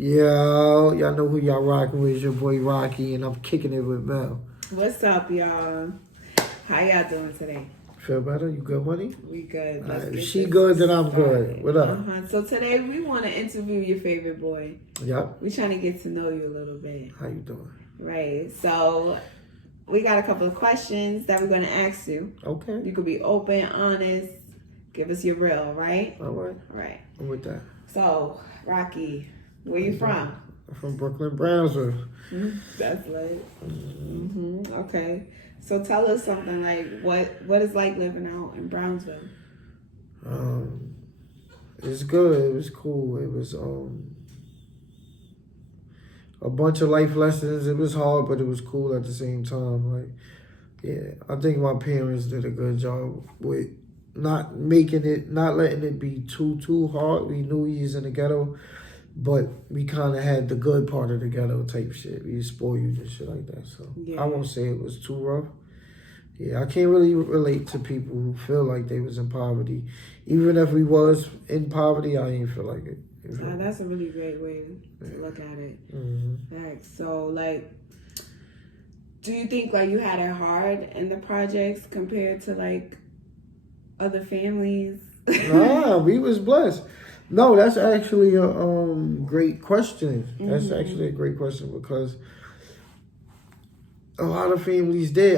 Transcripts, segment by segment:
Yo, y'all know who y'all rocking with. It's your boy Rocky, and I'm kicking it with Mel. What's up, y'all? How y'all doing today? Feel better? You good, money? We good. If she good, then I'm good. What up? So today we want to interview your favorite boy. Yep. We're trying to get to know you a little bit. How you doing? Right. So we got a couple of questions that we're going to ask you. Okay. You could be open, honest. Give us your real, right? All right. All right. I'm with that. So, Rocky, where you from? I'm from Brooklyn, Brownsville. That's lit. Okay. So tell us something like what it's like living out in Brownsville. It's good. It was cool. It was a bunch of life lessons. It was hard, but it was cool at the same time. Like, yeah, I think my parents did a good job with not letting it be too hard. We knew he was in the ghetto, but we kind of had the good part of the ghetto type shit. We spoil you and shit like that. So yeah. I won't say it was too rough. Yeah, I can't really relate to people who feel like they was in poverty. Even if we was in poverty, I didn't feel like it. That's a really great way to look at it. So, like, do you think, like, you had it hard in the projects compared to, like, other families? Nah, we was blessed. No, that's actually a great question. That's actually a great question because a lot of families did.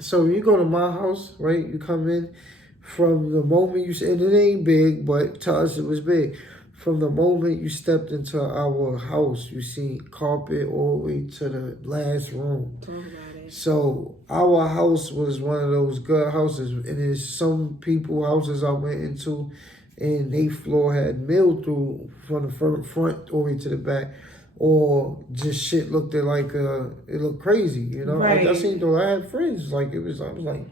So you go to my house, right? You come in from the moment and it ain't big, but to us it was big. From the moment you stepped into our house, you see carpet all the way to the last room. Talk about it. So our house was one of those good houses. And there's some people houses I went into and they floor had milled through from the front all the way to the back. Or just shit looked at like it looked crazy, you know. Right. I seen though I had friends like it was. I was like,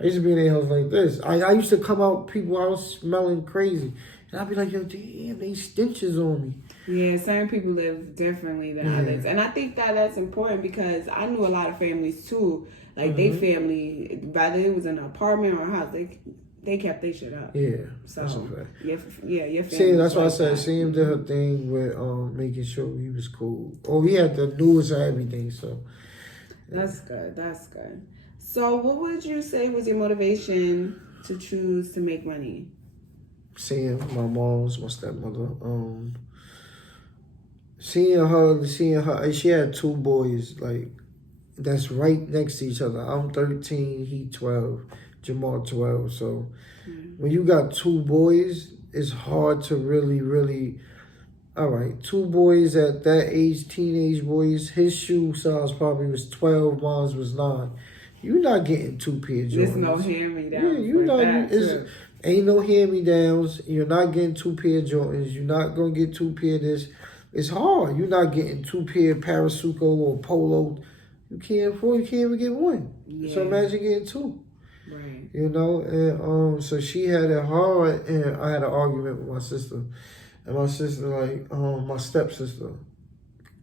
I used to be in their house like this. I used to come out people's house smelling crazy, and I'd be like, yo, damn, they stenches on me. Yeah, certain people live differently than others, and I think that's important because I knew a lot of families too. Like they family, whether it was in an apartment or a house, they kept their shit up. Yeah, so that's a fact. Your family. See, that's why I said Sam did her thing with making sure he was cool. Oh, he had the newest of everything, so. Yeah. That's good. That's good. So, what would you say was your motivation to choose to make money? Seeing my mom's, my stepmother, seeing her, she had two boys, like, that's right next to each other. I'm 13, he 12. Jamal 12. So when you got two boys, it's hard to really, all right, two boys at that age, teenage boys, his shoe size probably was 12, mine was 9. You're not getting two pair of Jordans. There's no hand-me-downs. Yeah, you know, ain't no hand-me-downs. You're not getting two pair of Jordans. You're not going to get two pair of this. It's hard. You're not getting two pair of Parasuco or Polo. You can't even get one. Yeah. So imagine getting two. Right. You know, and so she had it hard, and I had an argument with my sister, and my sister my stepsister.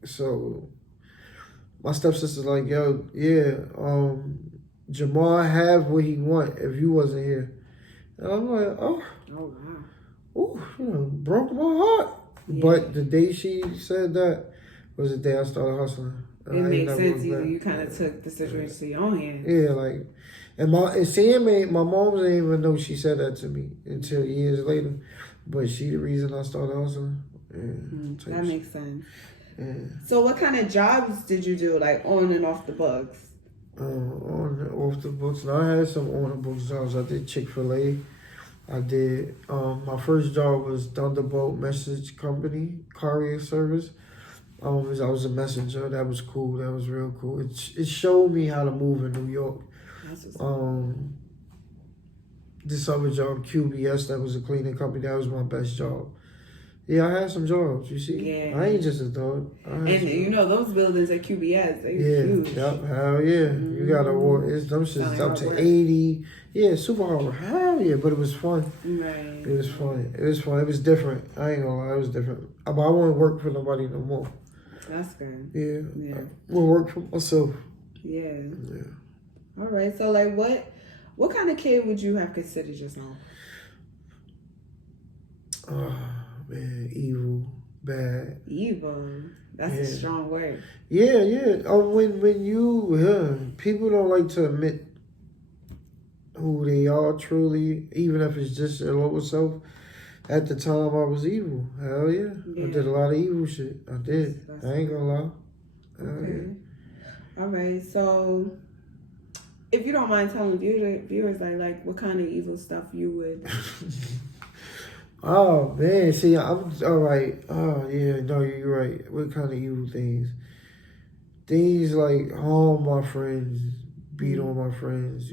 So my stepsister's like, yo, yeah, Jamal have what he want if you wasn't here, and I'm like, oh wow, broke my heart. Yeah. But the day she said that was the day I started hustling. It makes sense. You kind of took the situation to your own hands. Yeah, like. And my mom didn't even know she said that to me until years later. But she the reason I started hustling. Yeah, that makes sense. Yeah. So what kind of jobs did you do, like on and off the books? On and off the books. Now, I had some on the books jobs. I did Chick-fil-A. I did, my first job was Thunderbolt Message Company, courier service. I was a messenger. That was cool. That was real cool. It showed me how to move in New York. This other job, QBS, that was a cleaning company. That was my best job. Yeah, I had some jobs. You see, I ain't just a dog. And you know those buildings at QBS, they huge. Yep, hell yeah. You got them shit's up to 80. Yeah, super hard. Hell yeah, but it was fun. Right. It was fun. It was different. I ain't gonna lie, it was different. But I won't work for nobody no more. That's good. Yeah. I will work for myself. Yeah. All right. So, like, what kind of kid would you have considered yourself? Man, evil, bad. Evil. That's a strong word. Yeah. When you people don't like to admit who they are truly, even if it's just their lower self. At the time, I was evil. Hell yeah. I did a lot of evil shit. I did. I ain't gonna lie. Okay. All right. So, if you don't mind telling viewers, like what kind of evil stuff you would. Oh man, see, I'm all right. Oh yeah, no, you're right. What kind of evil things? Things like harm my friends, beat on my friends,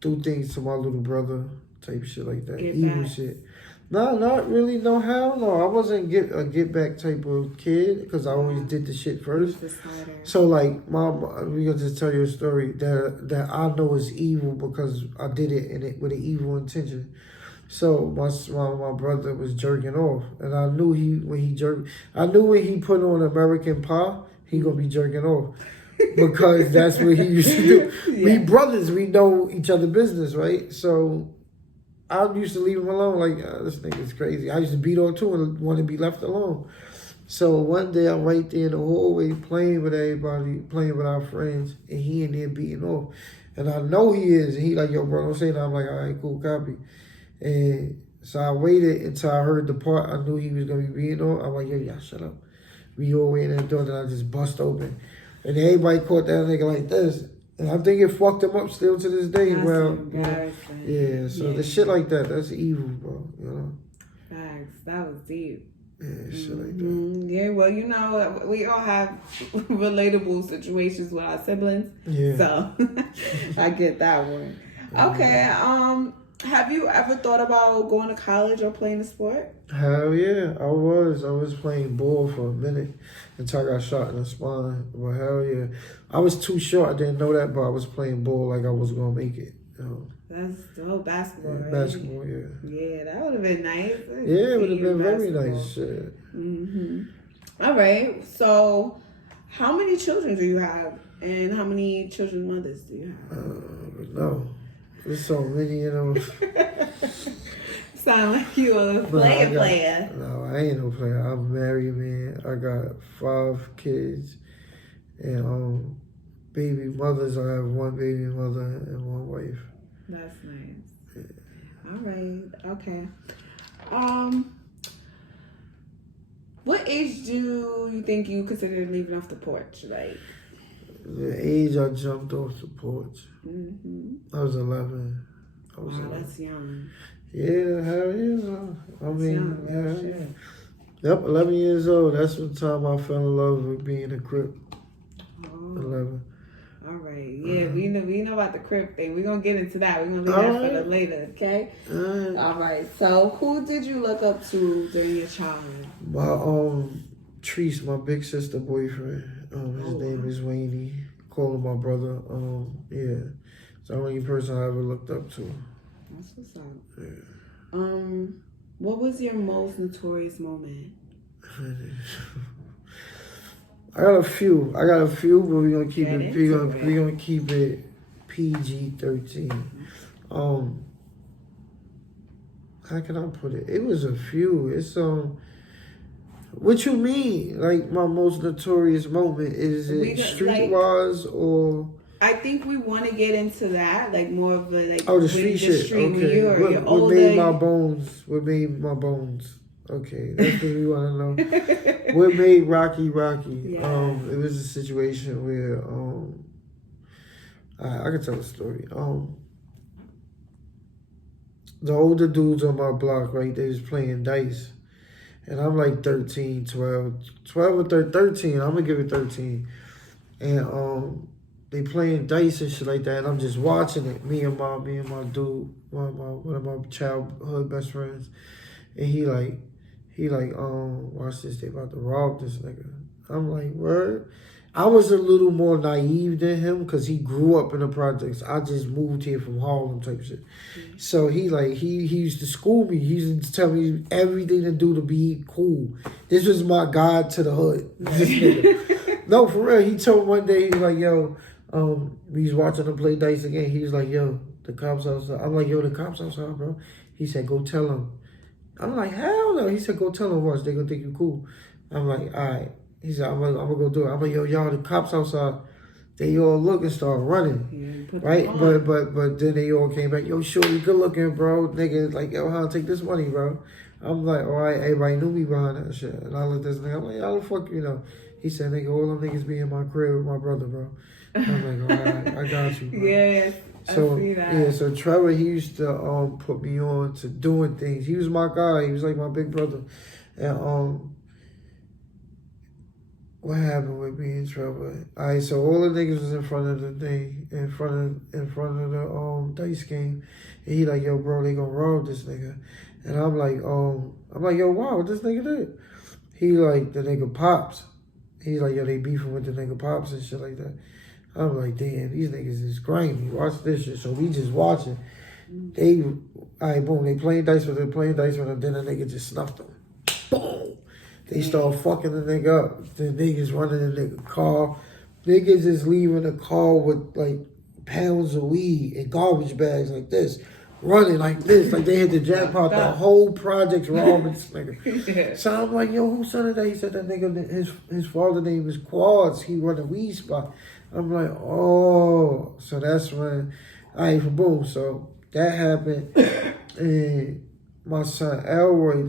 do things to my little brother, type shit like that. Get Evil back. shit. No, not really. No, hell no. I wasn't a get back type of kid because I always did the shit first. So like, we gonna just tell you a story that I know is evil because I did it with an evil intention. So my brother was jerking off, and I knew when he put on American Pie, he gonna be jerking off. Because that's what he used to do. We brothers, we know each other business, right? So I used to leave him alone. Like, this nigga's crazy. I used to beat on too and want to be left alone. So one day I'm right there in the hallway playing with everybody, playing with our friends, and he in there beating off. And I know he is. And he like, yo, bro, don't say that. I'm like, all right, cool, copy. And so I waited until I heard the part I knew he was going to be beating off. I'm like, yo, y'all shut up. We all waiting at the door, then I just bust open. And everybody caught that nigga like this. And I think it fucked him up still to this day. That's So the shit like that, that's evil, bro. Facts. That was deep. Yeah, shit like that. Yeah, well, we all have relatable situations with our siblings. Yeah. So I get that one. Okay. Have you ever thought about going to college or playing a sport? Hell yeah, I was playing ball for a minute until I got shot in the spine. But hell yeah, I was too short. I didn't know that, but I was playing ball like I was gonna make it. That's the whole basketball, right? Basketball, yeah. Yeah, that would have been nice. Yeah, it would have been very nice. Shit. All right. So, how many children do you have, and how many children mothers do you have? No. There's so many, Sound like you a player. No, I ain't no player. I'm married, man. I got 5 kids. And baby mothers, I have 1 baby mother and 1 wife. That's nice. Yeah. All right. Okay. What age do you think you consider leaving off the porch? Like the age I jumped off the porch. I was 11. That's young. Yeah, hell yeah. I mean, Yep, 11 years old. That's the time I fell in love with being a Crip. 11. All right. Yeah, we know about the Crip thing. We're going to get into that. We're going to leave that for later, okay? All right. So, who did you look up to during your childhood? My, Treese, my big sister boyfriend. His name is Wayne. Call him my brother. Yeah. It's the only person I ever looked up to. That's what's up. Yeah. What was your most notorious moment? I got a few, but we're gonna keep we're gonna keep it PG-13. How can I put it? It was a few. It's what you mean? Like my most notorious moment? Is it streetwise or? I think we want to get into that, like more of the the street shit. Okay. What made my bones? What made my bones? Okay, that's what we want to know. What made Rocky? Yeah. It was a situation where I can tell a story. The older dudes on my block, right? They was playing dice, and I'm like 13, 12 or 13. I'm gonna give it 13, and they playing dice and shit like that, and I'm just watching it. Me and my dude, one of my childhood best friends, and he like, watch this, they about to rob this nigga. I'm like, word? I was a little more naive than him because he grew up in the projects. I just moved here from Harlem type shit. So he used to school me. He used to tell me everything to do to be cool. This was my guide to the hood. This nigga. No, for real. He told me one day, he was like, yo, we was watching him play dice again. He was like, yo, the cops outside. I'm like, yo, the cops outside, bro. He said, go tell him I'm like, hell no. He said, go tell them once. They gonna think you cool. I'm like, all right. He said, I'm gonna go do it. I'm like, yo, y'all, the cops outside. They all look and start running, right? But then they all came back. Yo, shorty, good looking, bro. Nigga, like, yo, how take this money, bro? I'm like, all right, everybody knew me behind that shit. And I looked at this nigga. I'm like, how the fuck, you know? He said, nigga, all them niggas be in my crib with my brother, bro. I'm like, all right, I got you, bro. Yes, so, I see that. Yeah, so Trevor, he used to put me on to doing things. He was my guy. He was like my big brother. And what happened with me and Trevor? All right, so all the niggas was in front of the thing, in front of the dice game, and he like, yo, bro, they gonna rob this nigga, and I'm like, yo, wow, what this nigga did? He like, the nigga Pops. He's like, yo, they beefing with the nigga Pops and shit like that. I'm like, damn, these niggas is grimy. Watch this shit. So we just watching. They, all right, boom, they playing dice with him, then the nigga just snuffed him. Boom. They start fucking the nigga up. The niggas running the nigga car. Niggas is leaving the car with like pounds of weed and garbage bags like this. Running like this. Like they hit the jackpot. The whole project's robbing this nigga. Yeah. So I'm like, yo, whose son is that? He said that nigga, his father's name is Quads. He run a weed spot. I'm like, oh. So that's when, all right, boom. So that happened. And my son Elroy,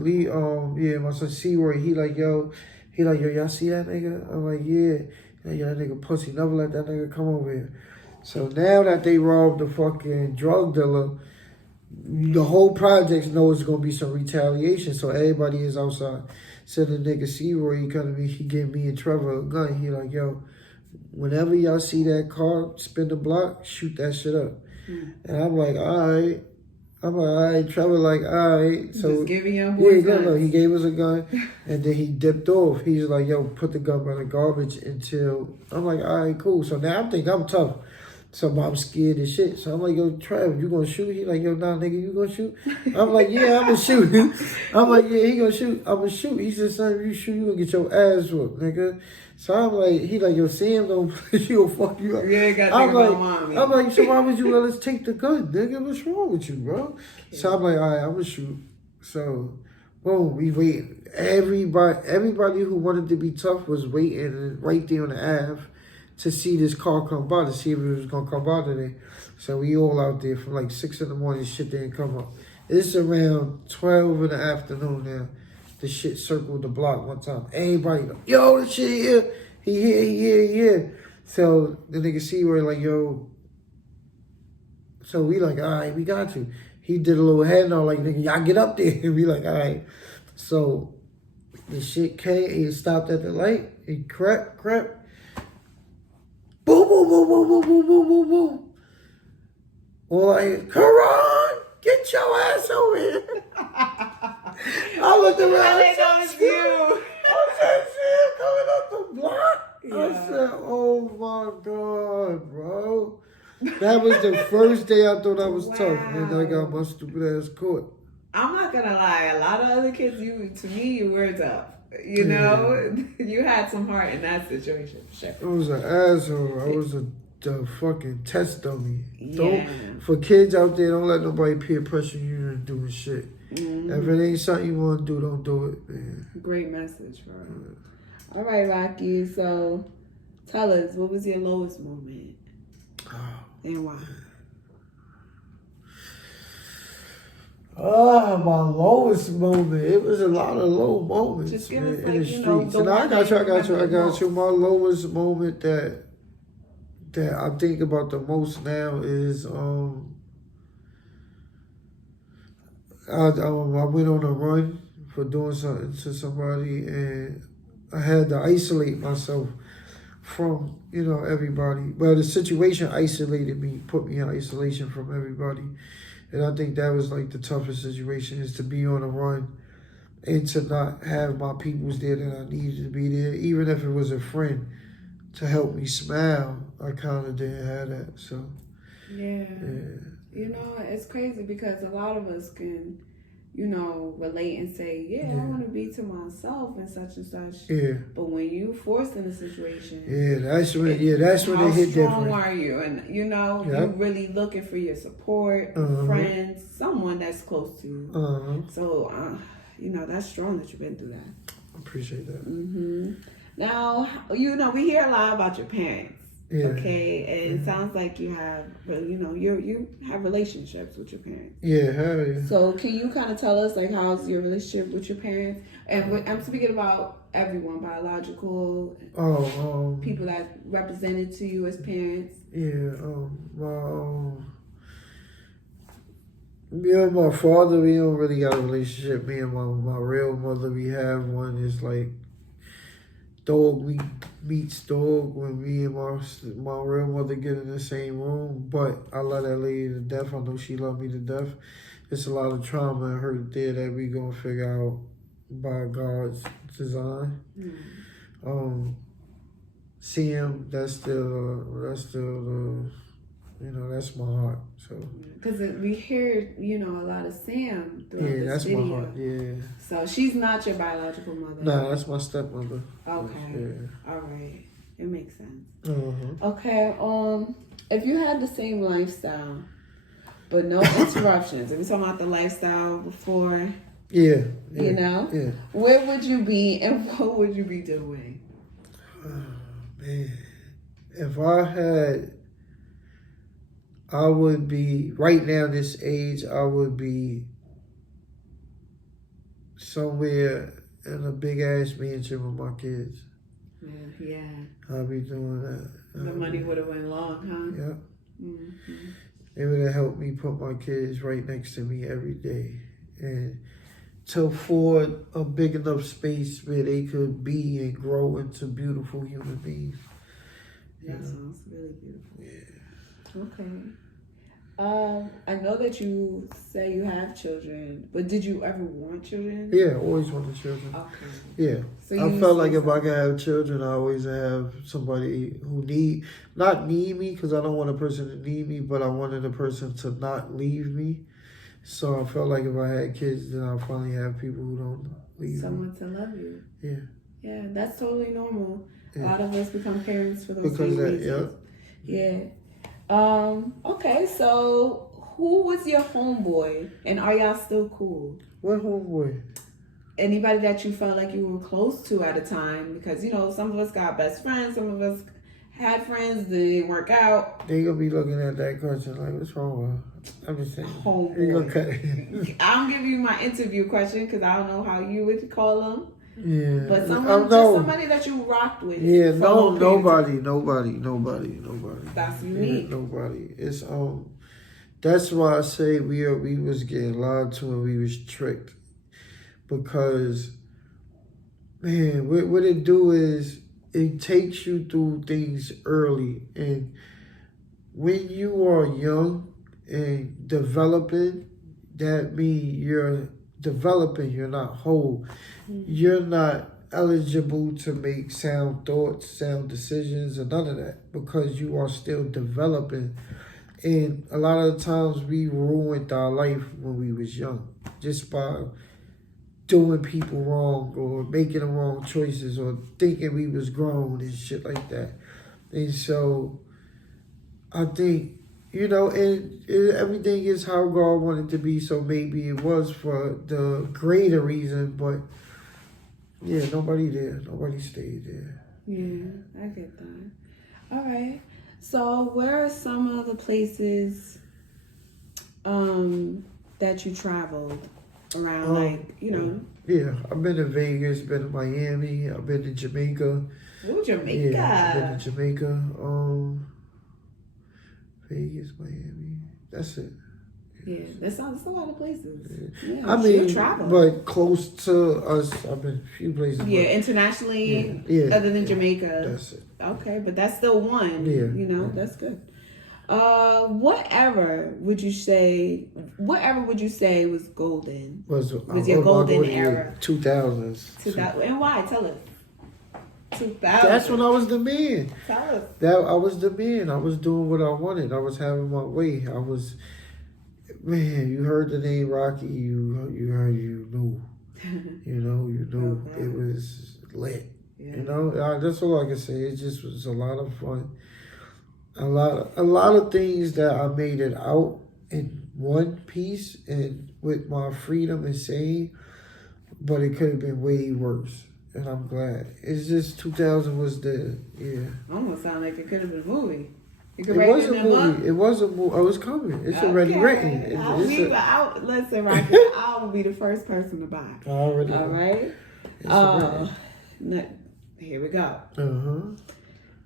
my son C-Roy, he like, yo, y'all see that nigga? I'm like, yeah. Like, yo, that nigga pussy, never let that nigga come over here. So now that they robbed the fucking drug dealer, the whole project knows there's gonna be some retaliation. So everybody is outside. So the nigga C-Roy, he come to me, he gave me and Trevor a gun. He like, yo, whenever y'all see that car spin the block, shoot that shit up. And I'm like, all right. Trevor like, all right. So, just giving your boys guns. No, he gave us a gun, and then he dipped off. He's like, yo, put the gun by the garbage until, I'm like, all right, cool. So now I'm thinking I'm tough. So I'm scared as shit. So I'm like, yo, Trav, you gonna shoot? He like, yo, nah, nigga, you gonna shoot? I'm like, yeah, I'm gonna shoot. I'm like, yeah, he gonna shoot. I'm gonna shoot. He said, son, if you shoot, you gonna get your ass whooped, nigga. So I'm like, he like, yo, Sam don't, he gonna fuck you up. Yeah, got to about mommy. I'm like, so why would you let us take the gun, nigga? What's wrong with you, bro? Yeah. So I'm like, all right, I'm gonna shoot. So, boom, we wait. Everybody who wanted to be tough was waiting right there on the Ave to see this car come by, to see if it was gonna come by today. So we all out there from like 6 in the morning, shit didn't come up. It's around 12 in the afternoon now. The shit circled the block one time. Everybody like, yo, this shit here. He here. So the nigga C-Roy like, yo. So we like, all right, we got you. He did a little head nod like, nigga, y'all get up there. And we like, all right. So the shit came, he stopped at the light. He crept. Boom, boom, boom, boom, boom, boom, boom, boom, boom. All I hear, Karan, get your ass over here. I looked around. I said, you. I said, coming up the block. Yeah. I said, oh my God, bro. That was the first day I thought I was tough. And I got my stupid ass caught. I'm not gonna lie, a lot of other kids, to me, you were tough. You know, you had some heart in that situation. Sure. I was an asshole. I was a fucking test dummy. Yeah. For kids out there, don't let nobody peer pressure you into doing shit. Mm-hmm. If it ain't something you want to do, don't do it, man. Great message, bro. All right, Rocky. So, tell us, what was your lowest moment? And why? My lowest moment. It was a lot of low moments, just give man, us, in the streets. And I got you. My lowest moment that I think about the most now is I went on a run for doing something to somebody, and I had to isolate myself from, everybody. Well, the situation isolated me, put me in isolation from everybody. And I think that was like the toughest situation, is to be on a run and to not have my peoples there that I needed to be there. Even if it was a friend to help me smile, I kind of didn't have that. So, yeah. It's crazy because a lot of us can, relate and say, I want to be to myself and such and such. Yeah. But when you forced in a situation, that's when it hit different. How strong are you? And you're really looking for your support, friends, someone that's close to you. So that's strong that you've been through that. I appreciate that. Now, we hear a lot about your parents. Yeah. Okay, and it sounds like you have, you have relationships with your parents. Yeah, hell yeah. So can you kind of tell us, like, how's your relationship with your parents? And I'm speaking about everyone, biological, people that represented to you as parents. Yeah, me and my father, we don't really got a relationship. Me and my real mother, we have one. It's like dog meets dog when me and my real mother get in the same room. But I love that lady to death. I know she loved me to death. It's a lot of trauma and hurt there that we gonna figure out by God's design. Sam, that's still that's my heart. So because we hear a lot of Sam throughout this that's video. my heart. Yeah. So she's not your biological mother. Nah, that's my stepmother. Okay. Yeah. All right. It makes sense. Uh-huh. Okay. If you had the same lifestyle, but no interruptions, if you're talking about the lifestyle before, yeah. where would you be and what would you be doing? Man, if I would be, right now this age, I would be somewhere in a big ass mansion with my kids. Yeah. I'll be doing that. The money would have went long, huh? Yeah. Mm-hmm. It would have helped me put my kids right next to me every day. And to afford a big enough space where they could be and grow into beautiful human beings. That sounds really beautiful. Yeah. Okay. I know that you say you have children, but did you ever want children? Yeah, always wanted children. Okay. Yeah. So I felt like if I could have children, I always have somebody who not need me, because I don't want a person to need me, but I wanted a person to not leave me. So I felt like if I had kids, then I'll finally have people who don't leave Someone me. to love you. Yeah. Yeah, that's totally normal. Yeah. A lot of us become parents for those because same reasons. Yeah. Okay, so who was your homeboy, and are y'all still cool? What homeboy? Anybody that you felt like you were close to at a time? Because some of us got best friends, some of us had friends that didn't work out. They gonna be looking at that question like, what's wrong with her? I'm just saying. Homeboy. You gonna cut it. I'll give you my interview question because I don't know how you would call them. Yeah. But somebody that you rocked with. Yeah, nobody. That's unique. Yeah, nobody. It's that's why I say we was getting lied to and we was tricked. Because man, what it do is it takes you through things early, and when you are young and developing, that means you're developing, you're not whole. You're not eligible to make sound thoughts, sound decisions, or none of that because you are still developing. And a lot of the times we ruined our life when we was young just by doing people wrong or making the wrong choices or thinking we was grown and shit like that. And so I think, and everything is how God wanted it to be, so maybe it was for the greater reason, but yeah, nobody stayed there. Yeah, I get that. All right. So where are some of the places that you traveled around, Yeah, I've been to Vegas, been to Miami, I've been to Jamaica. Ooh, Jamaica. Yeah, I've been to Jamaica. Vegas, Miami. That's it. Yeah, that's a lot of places. Yeah, I mean, travel. But close to us, I've been a few places. Yeah, internationally, other than Jamaica. That's it. Okay, but that's still one. Yeah. That's good. Whatever would you say was golden? Was your golden era? 2000s. And why? Tell us. 2000. That's when I was the man. Tell us. I was the man. I was doing what I wanted. I was having my way. Man, you heard the name Rocky, you knew. You knew. Okay. It was lit. Yeah. That's all I can say. It just was a lot of fun. A lot of things that I made it out in one piece, and with my freedom and saying, but it could have been way worse. And I'm glad. It's just 2000 was Almost sound like it could have been a movie. You could It write was it a in a movie. book. It was a movie. I was coming. It's already written. Listen, Rocky, I will be the first person to buy. All right. Here we go.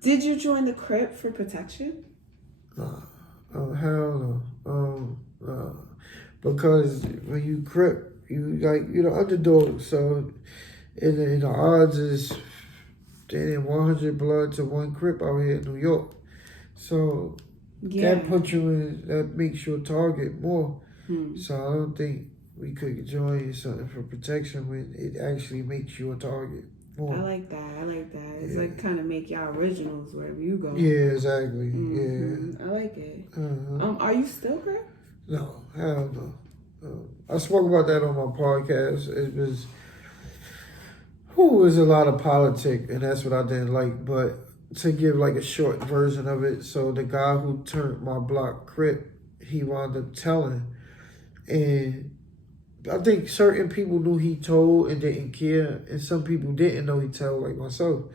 Did you join the Crip for protection? Oh hell no. Because when you Crip, you're the underdog. So in the odds is 100 blood to 1 Crip out here in New York. So that puts you in, that makes you a target more. So I don't think we could join something for protection when it actually makes you a target more. I like that. It's like kind of make y'all originals wherever you go. Yeah, exactly. I like it. Are you still Crip? No, hell no. I spoke about that on my podcast. It was a lot of politics, and that's what I didn't like. But to give like a short version of it, so the guy who turned my block Crip, he wound up telling, and I think certain people knew he told and didn't care, and some people didn't know he told, like myself.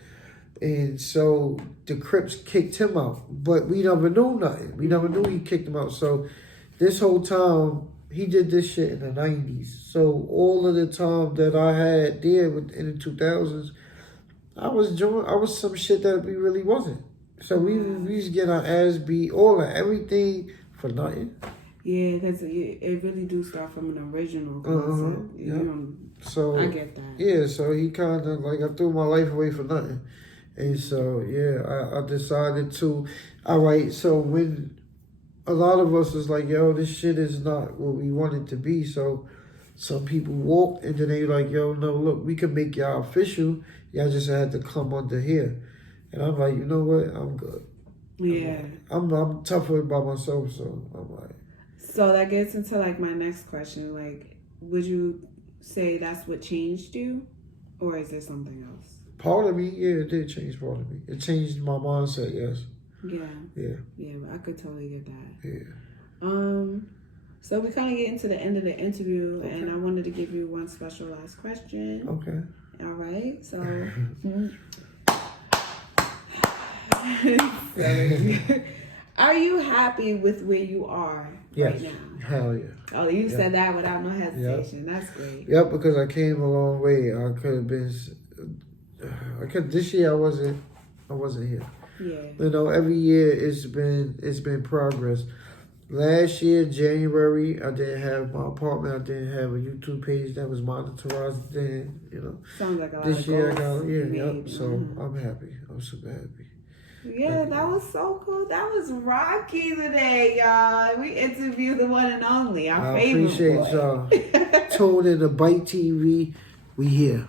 And so the Crips kicked him out, but we never knew nothing. We never knew he kicked him out. So this whole time, he did this shit in the 90s. So all of the time that I had there in the 2000s, I was some shit that we really wasn't. So we used to get our ass beat, everything for nothing. Yeah, because it really do start from an original concept. So I get that. Yeah, so he kind of like, I threw my life away for nothing. And so, I decided to, all right, so when a lot of us was like, yo, this shit is not what we want it to be. So some people walked and then they like, yo, no, look, we can make y'all official. Y'all just had to come under here. And I'm like, you know what? I'm good. Yeah. I'm tougher by myself, so I'm like. So that gets into like my next question. Like, would you say that's what changed you? Or is there something else? Part of me, it did change part of me. It changed my mindset, yes. Yeah, I could totally get that. Yeah. So we kind of get into the end of the interview, and I wanted to give you one special last question. Okay. All right. So, are you happy with where you are right now? Hell yeah. Oh, you said that without no hesitation. Yep. That's great. Yep, because I came a long way. I could have been. This year I wasn't here. Yeah. You know, every year it's been progress. Last year, January, I didn't have my apartment. I didn't have a YouTube page that was monetized. Then, sounds like a lot. This of year I got So I'm happy. I'm super happy. Yeah, that was so cool. That was Rocky today, y'all. We interviewed the one and only, our favorite. I appreciate y'all. Tune in to B.I.T.E TV. We here.